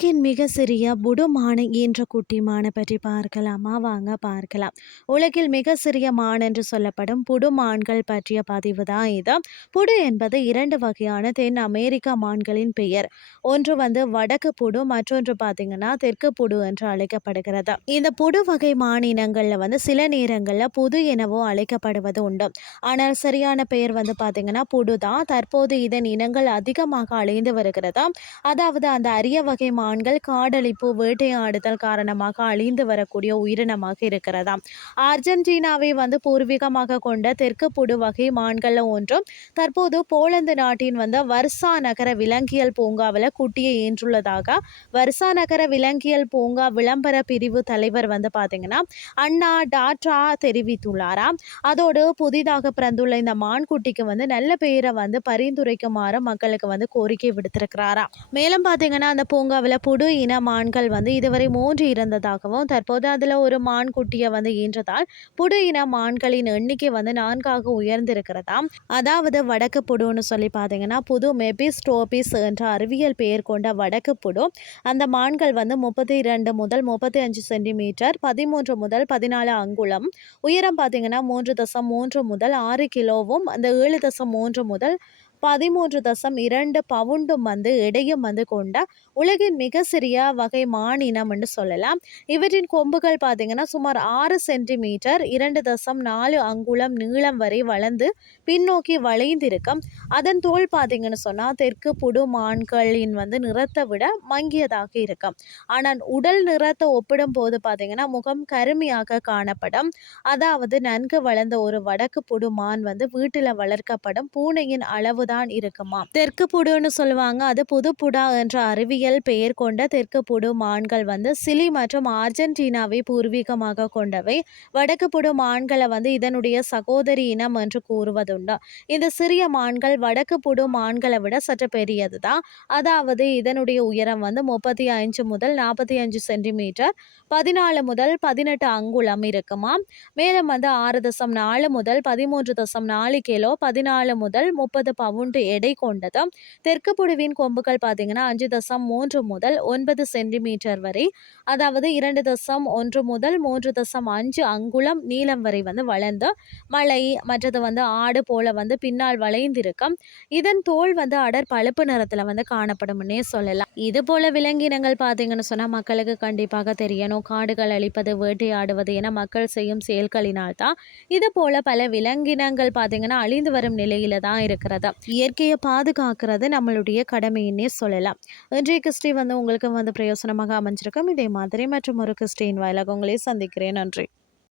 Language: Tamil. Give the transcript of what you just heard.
சிறிய புடுமானை என்ற குட்டி மானை பற்றி பார்க்கலாமா? வாங்க பார்க்கலாம். உலகில் மிக சிறிய மான் என்று சொல்லப்படும் புடு மான்கள் பற்றிய பதிவு தான் இது. புடு என்பது இரண்டு வகையான தென் அமெரிக்க மான்களின் பெயர். ஒன்று வந்து வடக்கு புடு மற்றொன்று பார்த்தீங்கன்னா தெற்கு புடு என்று அழைக்கப்படுகிறது. இந்த புடு வகை மான் வந்து சில நேரங்களில் புது எனவோ அழைக்கப்படுவது உண்டு. ஆனால் சரியான பெயர் வந்து பார்த்தீங்கன்னா புடு தான். தற்போது இதன் இனங்கள் அதிகமாக அழிந்து வருகிறது. அதாவது அந்த அரிய வகை ஆண்கள் காடழிப்பு வேட்டையாடுதல் காரணமாக அழிந்து வரக்கூடிய உயிரினமாக இருக்கிறதாம். அர்ஜென்டினாவை வந்து பூர்வீகமாக கொண்ட தெற்கு புடு வகை மான்கள் ஒன்றும் தற்போது போலந்து நாட்டின் வந்து வர்சா நகர விலங்கியல் பூங்காவில் குட்டியை ஈன்றுள்ளதாக வர்சா நகர விலங்கியல் பூங்கா விளம்பர பிரிவு தலைவர் வந்து பார்த்தீங்கன்னா அண்ணா டாட்ரா தெரிவித்துள்ளாராம். அதோடு புதிதாக பிறந்துள்ள இந்த மான்குட்டிக்கு வந்து நல்ல பெயரை வந்து பரிந்துரைக்குமாறு மக்களுக்கு வந்து கோரிக்கை விடுத்திருக்கிறாராம். மேலும் பார்த்தீங்கன்னா அந்த பூங்காவில் புடு இன மான்கள் வந்து இதுவரை மூன்று இருந்ததாகவும் தற்போது அதில் ஒரு மான் குட்டியை வந்து ஈன்றதால் புடு இன மான்களின் எண்ணிக்கை வந்து நான்காக உயர்ந்திருக்கிறதாம். அதாவது வடக்கு புடுன்னு சொல்லி பார்த்தீங்கன்னா புது மெபிஸ்டோபிஸ் என்ற அறிவியல் பெயர் கொண்ட வடக்கு புடு. அந்த மான்கள் வந்து முப்பத்தி இரண்டு முதல் முப்பத்தி அஞ்சு சென்டிமீட்டர் பதிமூன்று முதல் பதினாலு அங்குலம் உயரம் பார்த்தீங்கன்னா மூன்று தசம் மூன்று முதல் ஆறு கிலோவும் அந்த ஏழு தசம் மூன்று முதல் பதிமூன்று தசம் இரண்டு பவுண்டும் வந்து எடையும் வந்து கொண்ட உலகின் மிக சிறிய வகை மானினம் என்று சொல்லலாம். இவற்றின் கொம்புகள் பார்த்தீங்கன்னா சுமார் ஆறு சென்டிமீட்டர் இரண்டு தசம் நாலு அங்குலம் நீளம் வரை வளர்ந்து பின்னோக்கி வளைந்திருக்கும். அதன் தோல் பார்த்தீங்கன்னு சொன்னால் தெற்கு புடு மான்களின் வந்து நிறத்தை விட மங்கியதாக இருக்கும். ஆனால் உடல் நிறத்தை ஒப்பிடும் போது பார்த்தீங்கன்னா முகம் கருமையாக காணப்படும். அதாவது நன்கு வளர்ந்த ஒரு வடக்கு புடு மான் வந்து வீட்டில் வளர்க்கப்படும் பூனையின் அளவு தான் இருக்குமா தெற்கு புடுன்னு சொல்லுவாங்க. அது புது புடா என்ற அறிவியல் பெயர் கொண்ட தெற்கு புடு மான்கள் வந்து சிலி மற்றும் அர்ஜென்டினாவை பூர்வீகமாக கொண்டவை. வடக்கு புடு மான்களை வந்து இதனுடைய சகோதரி இனம் என்று கூறுவதுண்டு. இந்த சிறிய மான்கள் வடக்கு புடு மான்களை விட சற்று பெரியது தான். அதாவது இதனுடைய உயரம் வந்து முப்பத்தி அஞ்சு முதல் நாற்பத்தி அஞ்சு சென்டிமீட்டர். பதினாலு முதல் பதினெட்டு அங்குலம் இருக்குமா மேலும் வந்து ஆறு தசம் நாலு முதல் பதிமூன்று தசம் நாலு கிலோ பதினாலு முதல் முப்பது பவுன் பவுண்டு எடை கொண்டது தெற்கு புழுவின் கொம்புகள் பார்த்தீங்கன்னா அஞ்சு தசம் மூன்று முதல் ஒன்பது சென்டிமீட்டர் வரை அதாவது இரண்டு தசம் ஒன்று முதல் மூன்று தசம் அஞ்சு அங்குலம் நீளம் வரை வந்து வளர்ந்து மலை மற்றது வந்து ஆடு போல வந்து பின்னால் வளைந்திருக்கும். இதன் தோல் வந்து அடர் பழுப்பு நிறத்தில் வந்து காணப்படும்னே சொல்லலாம். இது போல விலங்கினங்கள் பார்த்தீங்கன்னு சொன்னால் மக்களுக்கு கண்டிப்பாக தெரியணும். காடுகள் அழிப்பது வேட்டையாடுவது என மக்கள் செய்யும் செயல்களினால் தான் இது போல பல விலங்கினங்கள் பார்த்தீங்கன்னா அழிந்து வரும் நிலையில தான் இருக்கிறது. இயற்கையை பாதுகாக்கிறது நம்மளுடைய கடமைன்னே சொல்லலாம். இன்றைய கிறிஸ்டி வந்து உங்களுக்கு வந்து பிரயோசனமாக அமைஞ்சிருக்கும். இதே மாதிரி மற்றும் ஒரு கிறிஸ்டின் வாயிலாக உங்களை சந்திக்கிறேன். நன்றி.